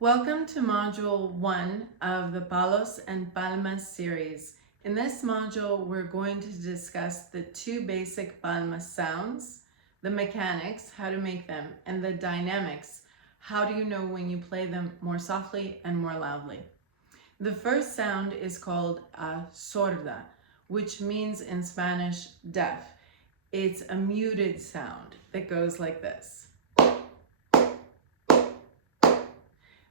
Welcome to Module 1 of the Palos and Palmas series. In this module, we're going to discuss the two basic Palmas sounds, the mechanics, how to make them, and the dynamics, how do you know when you play them more softly and more loudly. The first sound is called a sorda, which means in Spanish deaf. It's a muted sound that goes like this.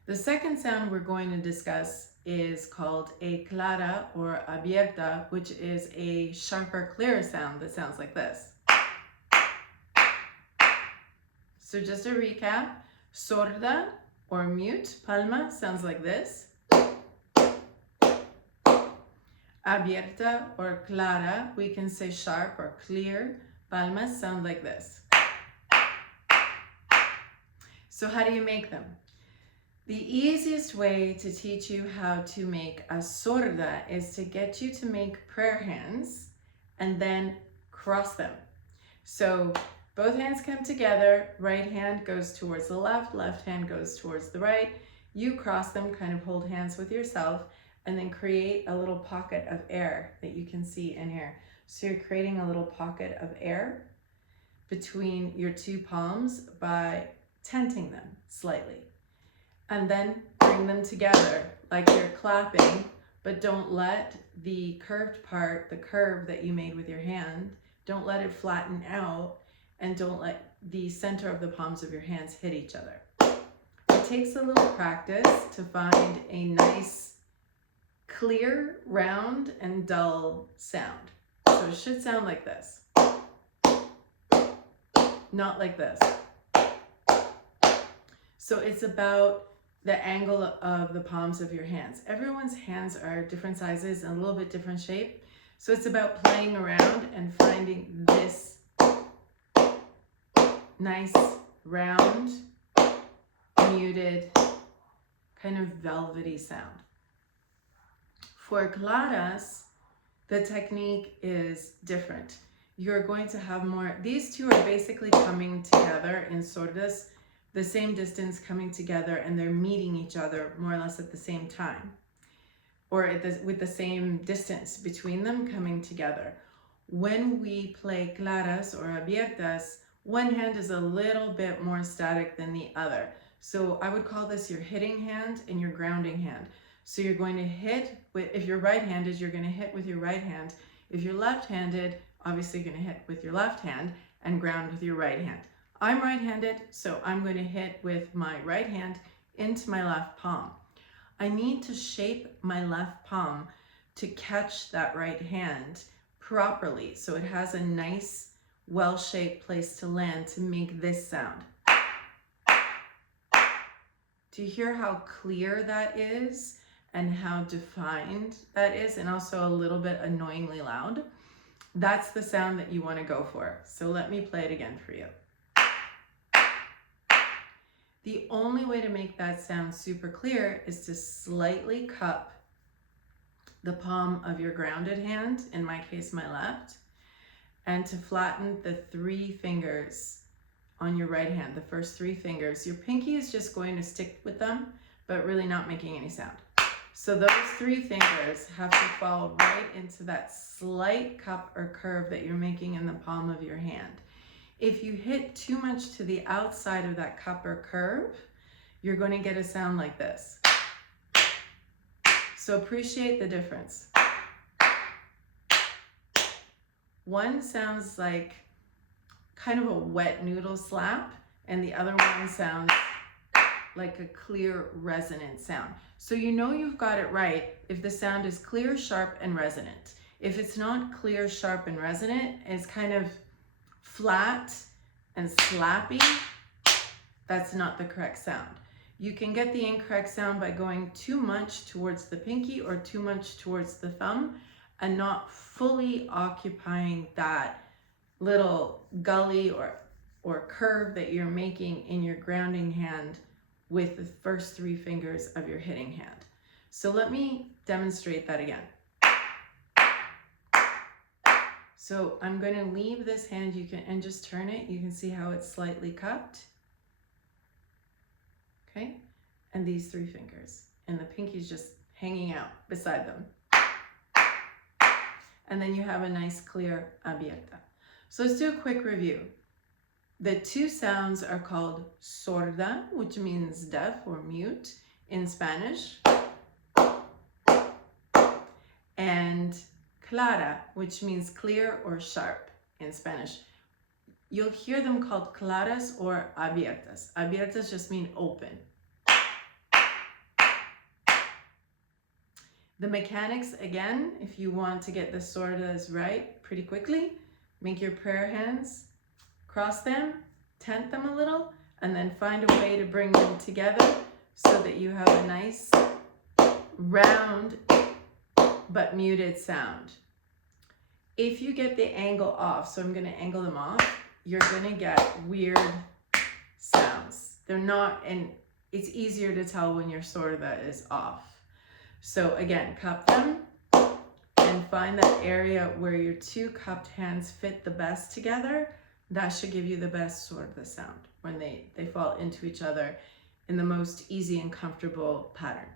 The second sound we're going to discuss is called a clara or abierta, which is a sharper, clearer sound that sounds like this. So just a recap, sorda or mute, palma, sounds like this. Abierta or clara, we can say sharp or clear, palmas sound like this. So how do you make them? The easiest way to teach you how to make a sorda is to get you to make prayer hands and then cross them. So both hands come together, right hand goes towards the left hand goes towards the right. You cross them, kind of hold hands with yourself, and then create a little pocket of air that you can see in here. So you're creating a little pocket of air between your two palms by tenting them slightly. And then bring them together like you're clapping, but don't let the curved part, the curve that you made with your hand, don't let it flatten out, and don't let the center of the palms of your hands hit each other. It takes a little practice to find a nice, clear, round, and dull sound. So it should sound like this. Not like this. So it's about the angle of the palms of your hands. Everyone's hands are different sizes and a little bit different shape. So it's about playing around and finding this nice, round, muted, kind of velvety sound. For claras, the technique is different. You're going to have more, these two are basically coming together in sordas, the same distance coming together, and they're meeting each other more or less at the same time, or with the same distance between them coming together. When we play claras or abiertas, one hand is a little bit more static than the other. So I would call this your hitting hand and your grounding hand. So you're going to hit with, if you're right-handed, you're going to hit with your right hand. If you're left-handed, obviously you're going to hit with your left hand and ground with your right hand. I'm right-handed, so I'm going to hit with my right hand into my left palm. I need to shape my left palm to catch that right hand properly, so it has a nice, well-shaped place to land to make this sound. Do you hear how clear that is and how defined that is, and also a little bit annoyingly loud? That's the sound that you want to go for. So let me play it again for you. The only way to make that sound super clear is to slightly cup the palm of your grounded hand, in my case my left, and to flatten the three fingers on your right hand, the first three fingers. Your pinky is just going to stick with them, but really not making any sound. So those three fingers have to fall right into that slight cup or curve that you're making in the palm of your hand. If you hit too much to the outside of that cup or curve, you're going to get a sound like this. So appreciate the difference. One sounds like kind of a wet noodle slap, and the other one sounds like a clear, resonant sound. So you know you've got it right if the sound is clear, sharp, and resonant. If it's not clear, sharp, and resonant, it's kind of flat and slappy, that's not the correct sound. You can get the incorrect sound by going too much towards the pinky or too much towards the thumb and not fully occupying that little gully or curve that you're making in your grounding hand with the first three fingers of your hitting hand. So let me demonstrate that again. So I'm going to leave this hand, and just turn it. You can see how it's slightly cupped. Okay. and these 3 fingers. And the pinky's just hanging out beside them. And then you have a nice clear abierta. So let's do a quick review. The 2 sounds are called sorda, which means deaf or mute in Spanish, and clara, which means clear or sharp in Spanish. You'll hear them called claras or abiertas. Abiertas just mean open. The mechanics, again, if you want to get the sordas right pretty quickly, make your prayer hands, cross them, tent them a little, and then find a way to bring them together so that you have a nice round but muted sound. If you get the angle off, so I'm going to angle them off, you're going to get weird sounds. They're not, and it's easier to tell when your sorda is off. So again, cup them and find that area where your 2 cupped hands fit the best together. That should give you the best sorda sound when they fall into each other in the most easy and comfortable pattern.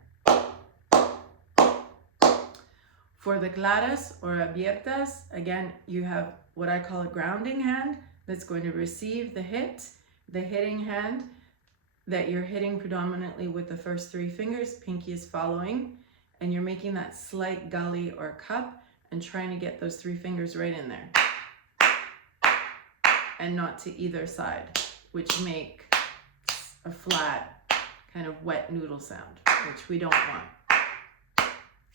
For the claras or abiertas, again, you have what I call a grounding hand that's going to receive the hit, the hitting hand that you're hitting predominantly with the first 3 fingers, pinky is following, and you're making that slight gully or cup and trying to get those 3 fingers right in there. And not to either side, which make a flat, kind of wet noodle sound, which we don't want.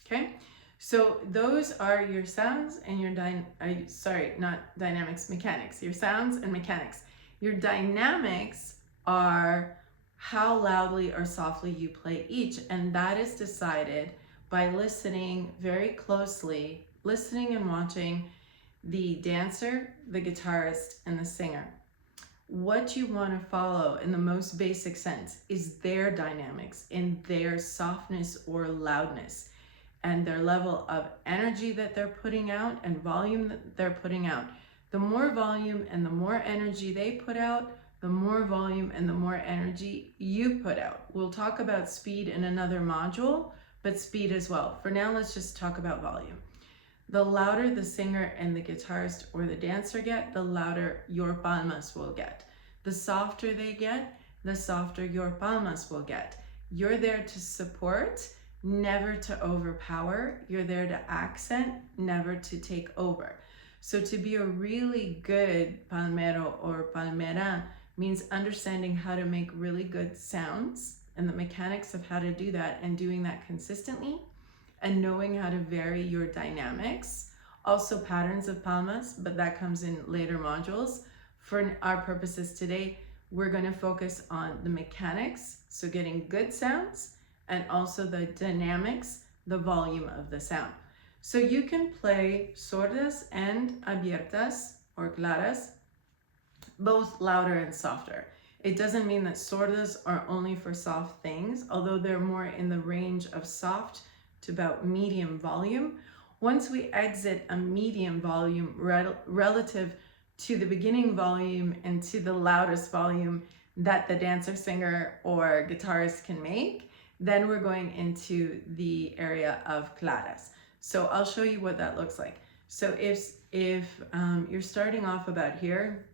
Okay, so those are your sounds and your mechanics. Your sounds and mechanics. Your dynamics are how loudly or softly you play each, and that is decided by listening very closely, listening and watching the dancer, the guitarist, and the singer. What you want to follow in the most basic sense is their dynamics in their softness or loudness and their level of energy that they're putting out and volume that they're putting out. The more volume and the more energy they put out, the more volume and the more energy you put out. We'll talk about speed in another module, but speed as well. For now, let's just talk about volume. The louder the singer and the guitarist or the dancer get, the louder your palmas will get. The softer they get, the softer your palmas will get. You're there to support, never to overpower. You're there to accent, never to take over. So to be a really good palmero or palmera means understanding how to make really good sounds and the mechanics of how to do that and doing that consistently, and knowing how to vary your dynamics. Also patterns of palmas, but that comes in later modules. For our purposes today, we're going to focus on the mechanics, so getting good sounds, and also the dynamics, the volume of the sound. So you can play sordas and abiertas or claras, both louder and softer. It doesn't mean that sordas are only for soft things, although they're more in the range of soft to about medium volume. Once we exit a medium volume relative to the beginning volume and to the loudest volume that the dancer, singer, or guitarist can make, then we're going into the area of claras. So I'll show you what that looks like. So if you're starting off about here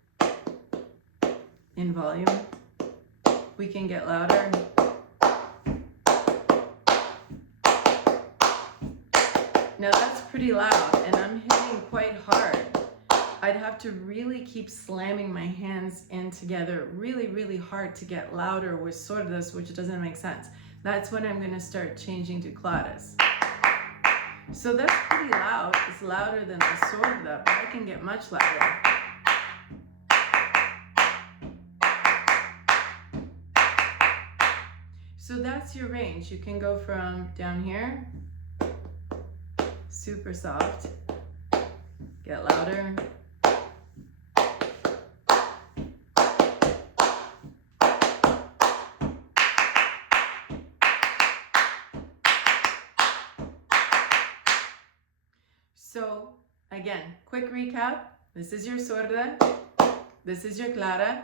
in volume, we can get louder. Now that's pretty loud, and I'm hitting quite hard. I'd have to really keep slamming my hands in together really, really hard to get louder with sordas, which doesn't make sense. That's when I'm going to start changing to claras. So that's pretty loud. It's louder than the sorda, but I can get much louder. So that's your range. You can go from down here, super soft, get louder, so again, quick recap. This is your sorda, this is your clara.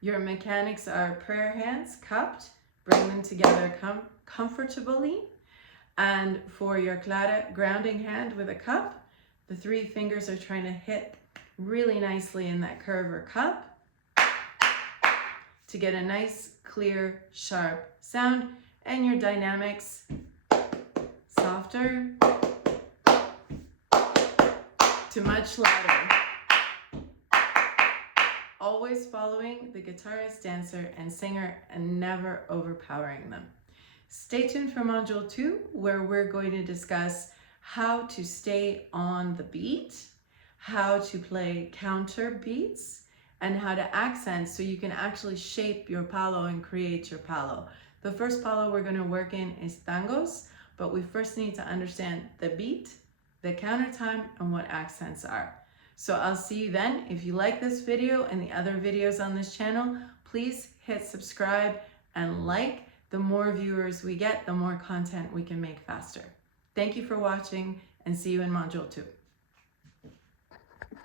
Your mechanics are prayer hands cupped, bring them together comfortably. And for your clara, grounding hand with a cup, the 3 fingers are trying to hit really nicely in that curve or cup to get a nice, clear, sharp sound. And your dynamics, softer to much louder. Always following the guitarist, dancer, and singer and never overpowering them. Stay tuned for Module 2, where we're going to discuss how to stay on the beat, how to play counter beats, and how to accent so you can actually shape your palo and create your palo. The first palo we're going to work in is tangos, but we first need to understand the beat, the counter time, and what accents are. So I'll see you then. If you like this video and the other videos on this channel, please hit subscribe and like. The more viewers we get, the more content we can make faster. Thank you for watching, and see you in Module 2.